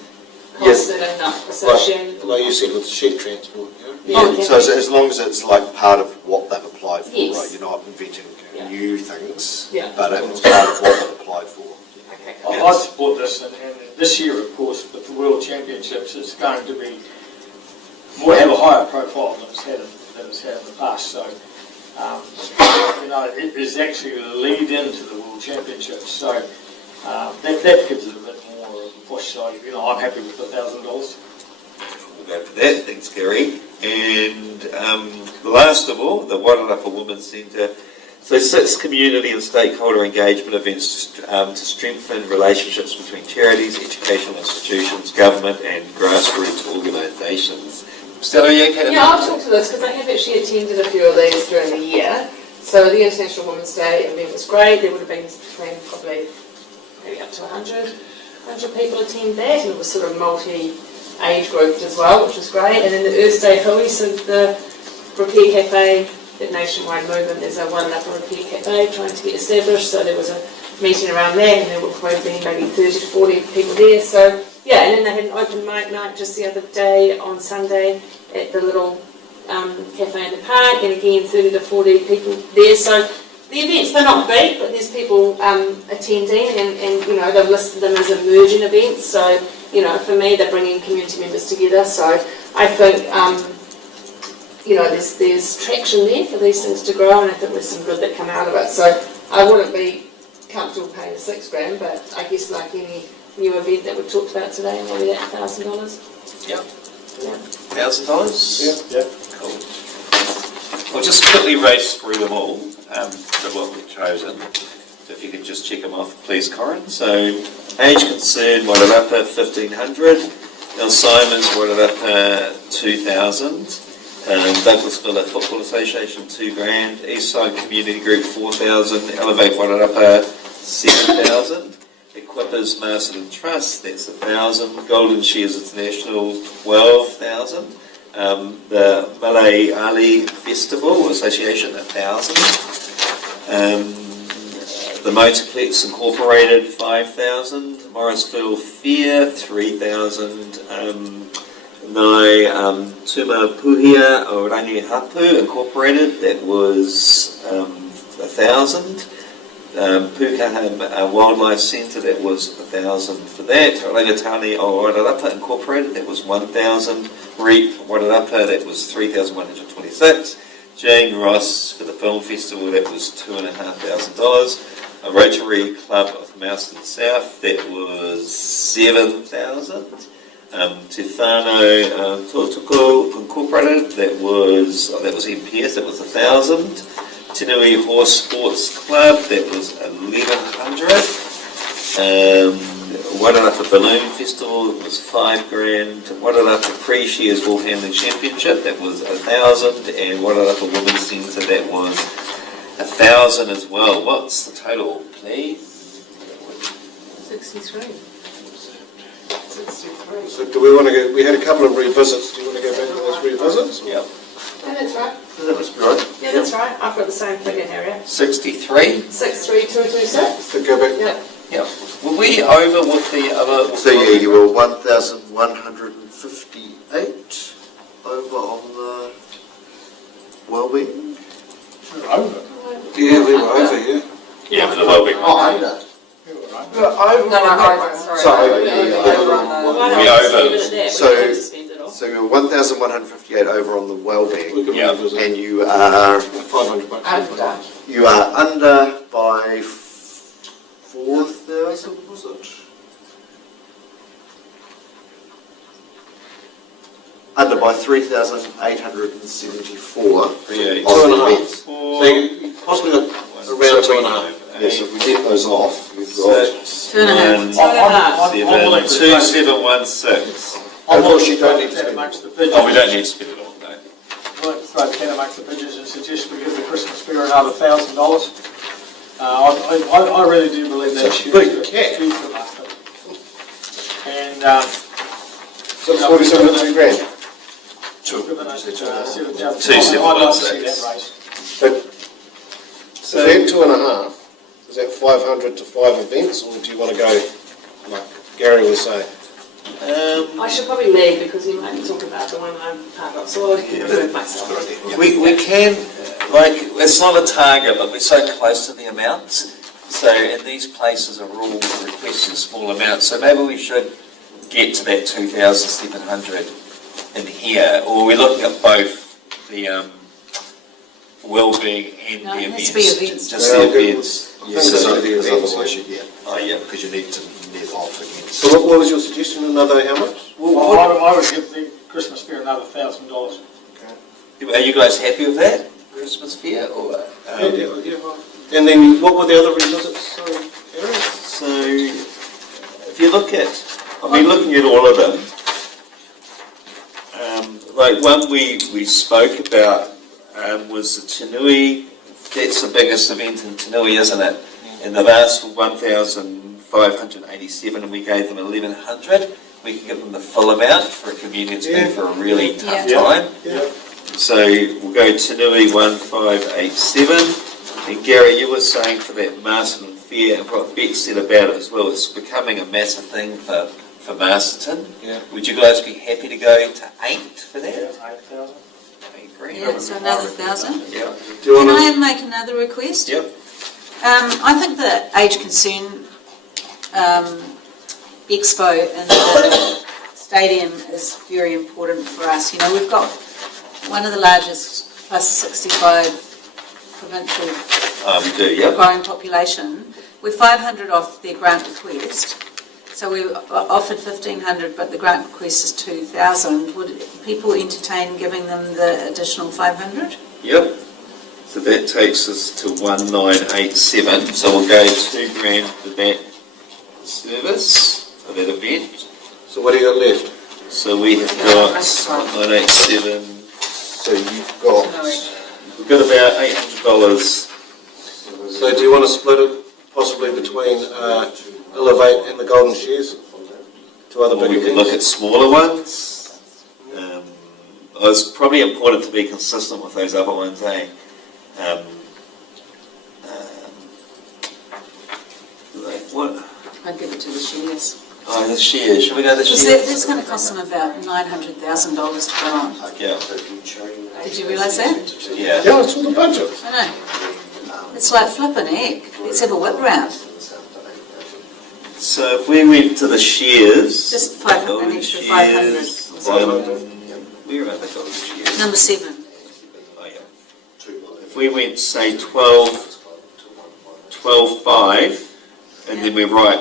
Yes. costs that are not associated. Like you said with sheep transport, Yeah, Oh, so as long as it's like part of what they've applied for, Yes. right? You're not inventing Yeah. new things, Yeah. but it's part of what they've applied for. Okay. I'd support this, and this year, of course, with the World Championships, it's going to be have a higher profile than it's had in the past. So, it is actually the lead into the World Championships. So that gives it a bit more of a push. So, I'm happy with the $1,000. We'll go for that. Thanks, Gary. And last of all, the Wairarapa Women's Centre. So 6 community and stakeholder engagement events to strengthen relationships between charities, educational institutions, government and grassroots organisations. Stella, are you okay? Yeah, I'll talk to this because I have actually attended a few of these during the year. So the International Women's Day event was great. There would have been between probably maybe up to 100 people attend that, and it was sort of multi-age grouped as well, which was great. And then the Earth Day hui, so the Repair Cafe, that nationwide movement, there's a Wairarapa Repair Cafe trying to get established, so there was a meeting around that, and there would probably be maybe 30 to 40 people there. So yeah, and then they had an open mic night just the other day on Sunday at the little cafe in the park, and again 30 to 40 people there. So the events, they're not big, but there's people attending, and they've listed them as emerging events. So for me, they're bringing community members together. So I think there's traction there for these things to grow, and I think there's some good that come out of it. So I wouldn't be comfortable paying the $6,000, but I guess like any new event that we've talked about today, maybe that $1,000. Yep. $1,000? Yeah. Cool. We'll just quickly race through them all, for what we've chosen. If you could just check them off, please, Corin. So, age concern, Wairarapa, 1,500. Now, Simons, Wairarapa, 2,000. Douglas Villa Football Association, $2,000. Eastside Community Group, 4,000. Elevate Wairarapa, 7,000. Equippers Masterton Trust, that's 1,000. Golden Shares International, 12,000. The Malay Ali Festival Association, 1,000. The Motorplex Incorporated, 5,000. Morrisville Fair, 3,000. Nai Tumapuhia o Rangihapu Incorporated, that was 1,000. Pukaha Wildlife Centre, that was 1,000 for that. Rangatani o Wairarapa Incorporated, that was 1,000. REAP Wairarapa, that was 3,126. Jane Ross for the Film Festival, that was $2,500. A Rotary Club of Masterton South, that was 7,000. Tefano Totoko Incorporated, that was MPS, that was 1,000. Tinui Horse Sports Club, that was 1,100. Wairarapa Balloon Festival, it was $5,000. Wairarapa Pre-Shares Wolf Handling Championship, that was 1,000. And Wairarapa Women's Centre, that was 1,000 as well. What's the total, please? 63. So do we want to go, we had a couple of revisits, do you want to go back to those revisits? Yep. Yeah, that's right. That must be right. Yeah, that's right. I've got the same figure, Harriet. 63? 63226. So go back. Yeah. Yep. Were we over with the other? So yeah, you were 1,158 over on the wellbeing. We're over. Yeah, we were over, yeah. Yeah, for the wellbeing. Oh, under. We were over. We're over. No, sorry. Sorry. Over on the- Why don't We we just over. leave it at that? So- We don't have to spend it all. So you were 1,158 over on the We wellbeing, can Yeah. revisit. and you are $500. Over. under by 4,000, was it? Under by 3,874 Yeah, on the events. So you possibly got around 2.5. Yes, if we get those off, we've got. 2,500. 2716. I'm Of course you not don't need to that spend amongst the pigeons. Oh, we don't need to spend it all, no. I'd like to throw 10 amongst the pigeons and suggest we give the Christmas fair another $1,000. I really do believe It's that's a huge. big cat. Huge for Masterton. And So it's 47 grand. given us 7,000, 2,716. I'd like to see that race. But is that 2.5? Is that 500 to 5 events, or do you want to go like Gary was saying? I should probably leave because you might talk about the one I'm part of, so I'll remove myself. We can, like, it's not a target, but we're so close to the amounts. So, and these places are all requesting small amounts, so maybe we should get to that 2,700 in here, or we're looking at both the well-being and No, the it has events. to be events. Just the events. Yes, Yes, so the because events, otherwise you, yeah, Oh, yeah. because you need to net off against. So what was your suggestion? Another how much? Well, I would give the Christmas fair another $1,000. Are you guys happy with that? Christmas fair, or? Yeah. And then what were the other revisits? Sorry, Gary? So, if you look at, I've been looking at all of them. Like one we spoke about was the Tinui. That's the biggest event in Tinui, isn't it? And they've asked for 1,587, and we gave them 1,100. We can give them the full amount for a community that's been for a really tough Yeah. time. Yeah. So we'll go Tinui 1,587. And Gary, you were saying for that Masterton Fair, and what Beck said about it as well, it's becoming a massive thing for Masterton. Yeah. Would you guys be happy to go to 8 for that? 8,000. I agree. Yeah, so another 1,000. Yeah. Do you Can want I make another request? Yep. I think the age concern expo in the stadium is very important for us. You know, we've got one of the largest plus 65 provincial We do, yep. growing population. We're 500 off their grant request. So we offered 1,500, but the grant request is 2,000. Would people entertain giving them the additional 500? Yep. So that takes us to 1987. So we'll go $2,000 for that service, for that event. So what do you got left? So we have got 1987. So you've got, We've got about $800. So do you want to split it possibly between Elevate and the Golden Shares? Two other Or big we could events? look at smaller ones. It's probably important to be consistent with those other ones, eh? Like what? I'd give it to the shares. Oh, the shares. Should we go to the Because shares? that's going to cost them about $900,000 to put on. Yeah. Did you realise that? Yeah. Yeah, it's all the budget. I know. It's like flipping egg. Let's have a whip round. So if we went to the shares, Just 500, an golden extra 500. shares, where are the golden shares? Number 7. Oh, yeah. If we went, say, 12.5, and then we're right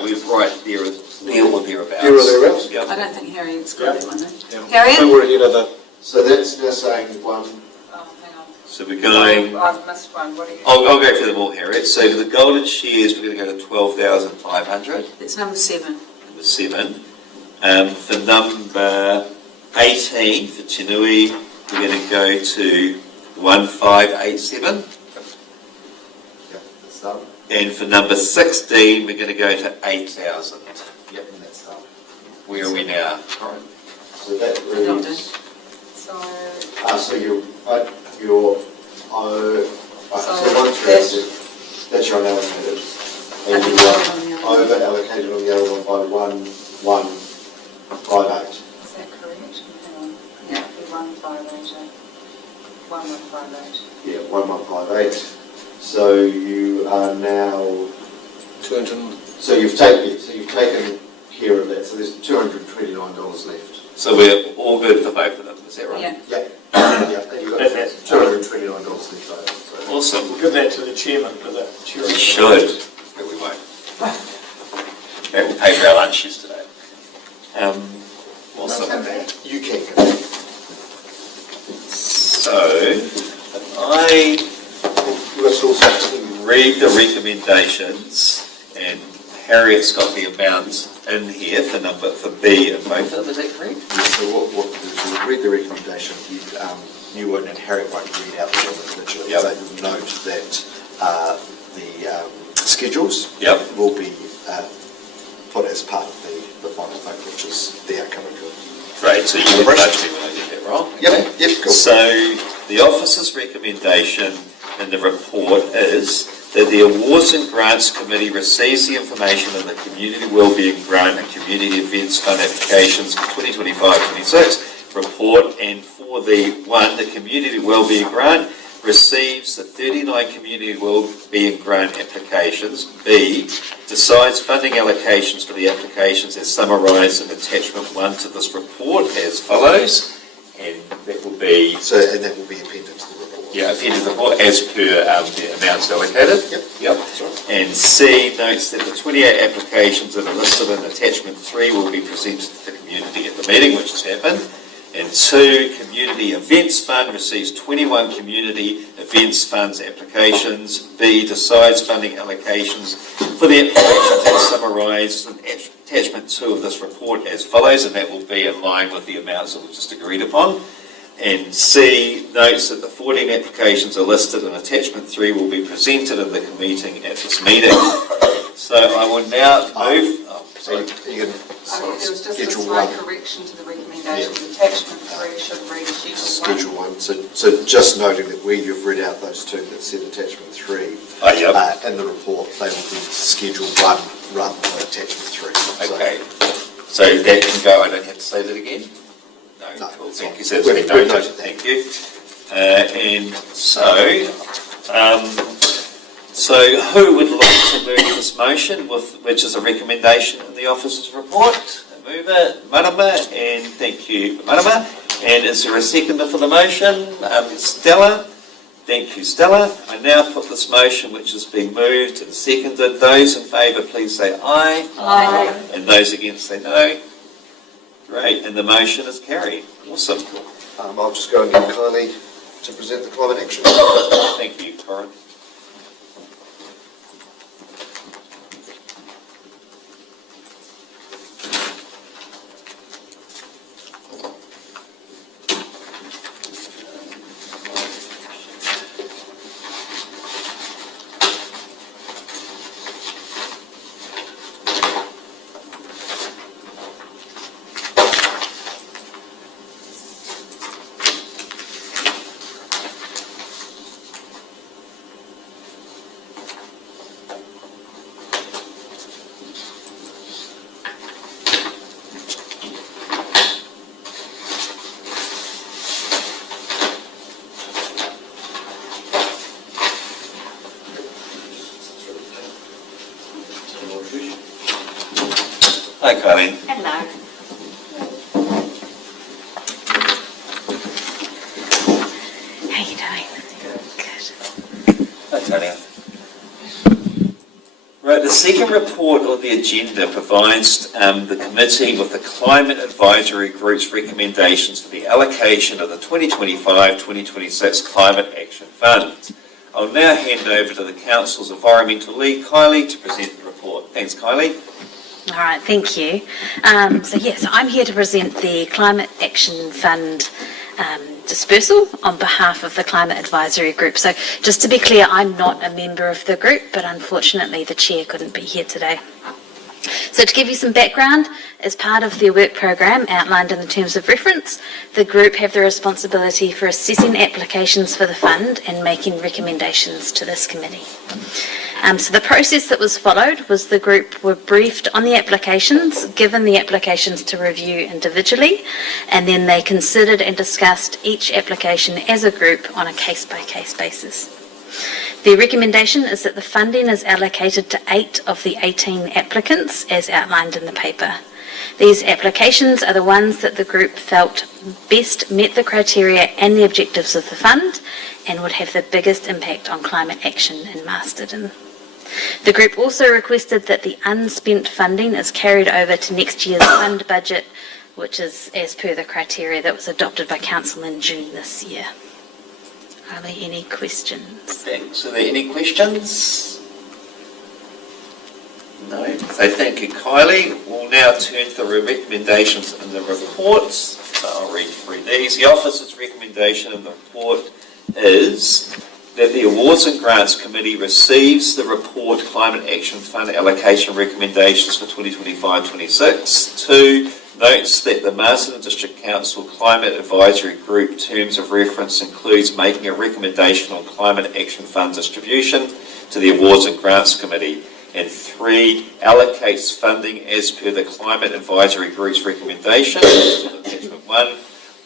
there or thereabouts. There or thereabouts? I Yep. don't think Harriet's got that one. Yeah. So Harriet? we're ahead of the, so that's now saying one, Oh, hang on. So we're going, I've missed one. What are you? I'll go for them all, Harriet. So for the golden shares, we're going to go to 12,500, That's number 7. number 7. For number 18, for Chinui, we're going to go to 1587. yep, that's done. And for number 16, we're going to go to 8,000. Yep, and that's done. Where are we now? So that I don't know. leaves, So, so so So one through, that's your unallocated. And you are over allocated on the other one by 1,158. is that correct? Hang on. Yeah. 1588. 1158. Yeah, 1,158. So you are now, 200. so you've taken care of that, so there's $229 left. So we're all good for both of them, is that right? Yeah. Yeah, yeah, and you've got $229 left over. So. Awesome. We'll give that to the chairman for the chair. We should, but we won't. That will pay for our lunch yesterday. Awesome. You can. So, I read the recommendations, and Harriet's got the amounts in here for B and both of them, is that correct? Yeah, so what you'll read the recommendation, you won't, and Harriet won't read out the individually, Yep. but you'll note that the schedules Yep. will be put as part of the final vote, which is the outcome of your. Great, so you can budge me when I get that wrong. Yep, cool. So, the officer's recommendation in the report is that the Awards and Grants Committee receives the information in the Community Wellbeing Grant and Community Events Fund applications for 2025-26 report, and for the Community Wellbeing Grant receives the 39 Community Wellbeing Grant applications. B, decides funding allocations for the applications as summarised in attachment 1 to this report as follows, and that will be And that will be appended to the report. yeah, appended to the report as per the amounts allocated. Yep. That's right. And C notes that the 28 applications that are listed in attachment 3 will be presented to the community at the meeting, which has happened. And 2, Community Events Fund receives 21 Community Events Funds applications. B, decides funding allocations for the applications as summarised in attachment 2 of this report as follows, and that will be in line with the amounts that we've just agreed upon. And C, notes that the 14 applications are listed in attachment 3 will be presented in the meeting at this meeting. So I will now move... So you can There was just a schedule slight 1. correction to the recommendations. Attachment 3 should read schedule 1. Schedule 1. So just noting that where you've read out those two that said attachment 3, yep. in the report, they will be schedule 1 rather than attachment 3. So- Okay. So that can go, I don't have to say that again? No, No, cool, it's thank fine. you, so it's We've been noted, noted that. thank you. So who would like to move this motion, which is a recommendation in the officer's report? Mover, Marama, and thank you, Marama. And is there a seconder for the motion? Stella, Thank you, Stella. I now put this motion, which has been moved and seconded. Those in favour, please say aye. Aye. And those against say no. Great, and the motion is carried. Awesome. I'll just go and get Kylie to present the climate action. Thank you, Corin. Hi, Kylie. Hello. How you doing? Good. Hi, Tanya. Right, the second report on the agenda provides the committee with the Climate Advisory Group's recommendations for the allocation of the 2025-2026 Climate Action Fund. I'll now hand over to the Council's Environmental Lead, Kylie, to present the report. Thanks, Kylie. All right, thank you. So I'm here to present the Climate Action Fund dispersal on behalf of the Climate Advisory Group. So just to be clear, I'm not a member of the group, but unfortunately the chair couldn't be here today. So to give you some background, as part of their work program outlined in the terms of reference, the group have the responsibility for assessing applications for the fund and making recommendations to this committee. So the process that was followed was the group were briefed on the applications, given the applications to review individually, and then they considered and discussed each application as a group on a case-by-case basis. The recommendation is that the funding is allocated to 8 of the 18 applicants as outlined in the paper. These applications are the ones that the group felt best met the criteria and the objectives of the fund and would have the biggest impact on climate action in Masterton. The group also requested that the unspent funding is carried over to next year's fund budget, which is as per the criteria that was adopted by Council in June this year. Are there any questions? Thanks. Are there any questions? No. So thank you, Kylie. We'll now turn to the recommendations in the report. So I'll read through these. The Office's recommendation in the report is that the Awards and Grants Committee receives the report Climate Action Fund allocation recommendations for 2025-26. 2. Notes that the Masterton District Council Climate Advisory Group terms of reference includes making a recommendation on Climate Action Fund distribution to the Awards and Grants Committee. And 3. Allocates funding as per the Climate Advisory Group's recommendation. Attachment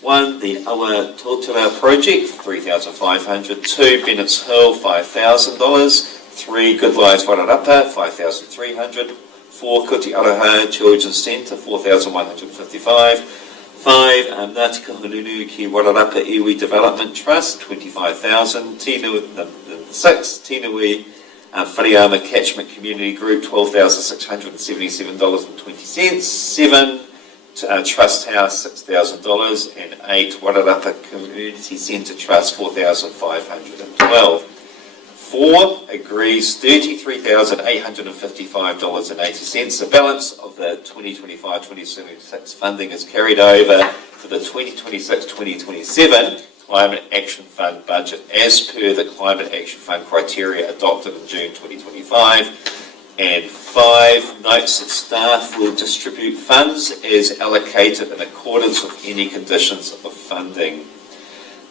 1, the Awa Totara project, $3,500. 2, Bennett's Hill, $5,000. 3, Good Lives Wairarapa, $5,300. 4, Kuti Aroha Children's Centre, $4,155. 5, Ngāti Kahungunu Ki Wairarapa Iwi Development Trust, $25,000. 6, Tinui Whareama Catchment Community Group, $12,677.20. 7, Trust House, $6,000. And 8, Wairarapa Community Centre Trust, $4,512. 4, agrees $33,855.80. The balance of the 2025-2026 funding is carried over for the 2026-2027 Climate Action Fund budget as per the Climate Action Fund criteria adopted in June 2025. And 5, notes that staff will distribute funds as allocated in accordance with any conditions of funding.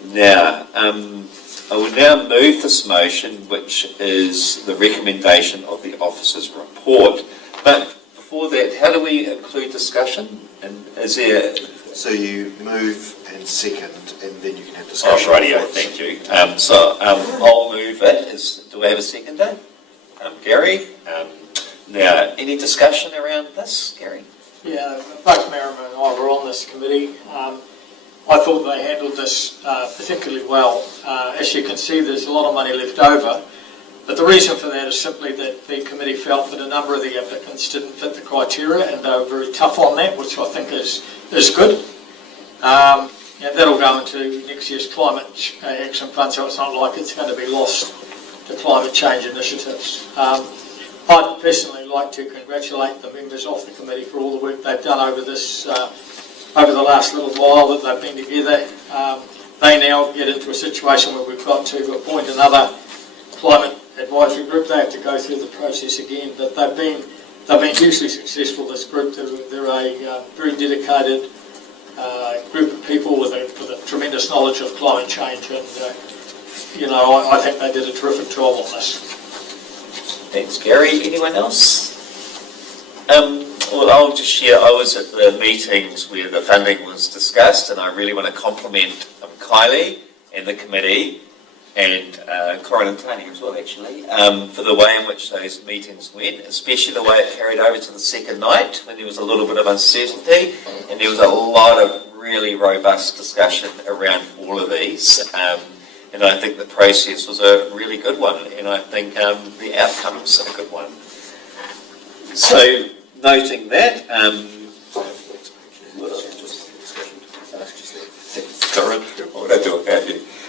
Now, I will now move this motion, which is the recommendation of the officer's report. But before that, how do we include discussion? And is there... So you move and second, and then you can have discussion. Oh, rightio, thank you. I'll move it. Do we have a seconder? Gary? Now, any discussion around this, Gary? Yeah, both Merriman and I were on this committee. I thought they handled this particularly well. As you can see, there's a lot of money left over, but the reason for that is simply that the committee felt that a number of the applicants didn't fit the criteria, and they were very tough on that, which I think is good. And that'll go into next year's Climate Action Fund, so it's not like it's going to be lost to climate change initiatives. I'd personally like to congratulate the members of the committee for all the work they've done over this, over the last little while that they've been together. They now get into a situation where we've got to appoint another climate advisory group. They have to go through the process again, but they've been hugely successful. This group, they're a very dedicated group of people with a tremendous knowledge of climate change, and I think they did a terrific job on this. Thanks, Gary. Anyone else? Well, I'll just share, I was at the meetings where the funding was discussed, and I really want to compliment Kylie and the committee, and Corin and Tony as well, actually, for the way in which those meetings went, especially the way it carried over to the second night, when there was a little bit of uncertainty, and there was a lot of really robust discussion around all of these. And I think the process was a really good one, and I think the outcome's a good one. So, noting that,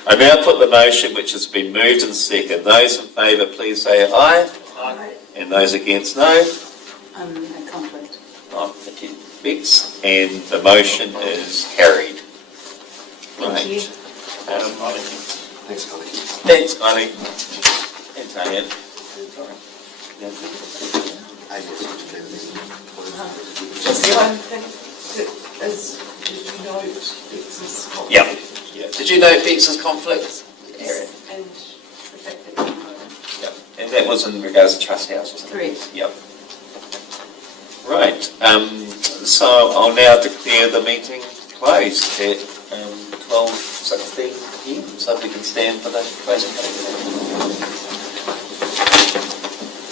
I now put the motion which has been moved and seconded. Those in favour, please say aye. Aye. And those against, no. A conflict. Oh, thank you, Bex. And the motion is carried. Thank you. Thanks, Colin. Thanks, Kylie. And Tanya. Just one thing that is, did you note Bex's conflict? Yeah. Did you know Bex's conflict? Aaron? And the fact that you know. Yep. And that was in regards to Trust House, wasn't it? Correct. Yep. Right. So I'll now declare the meeting closed at 12:16 p.m. So if we can stand for the closing statement.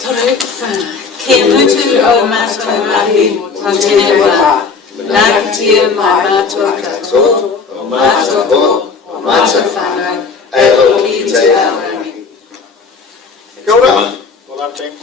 Tore Kia mutu o mātou mahi o tēnei wā. Nā kitia mai mātou katoa, o mātou ho, o mātou whānau, e o ki te aorangi. Kia ora. Well done, team.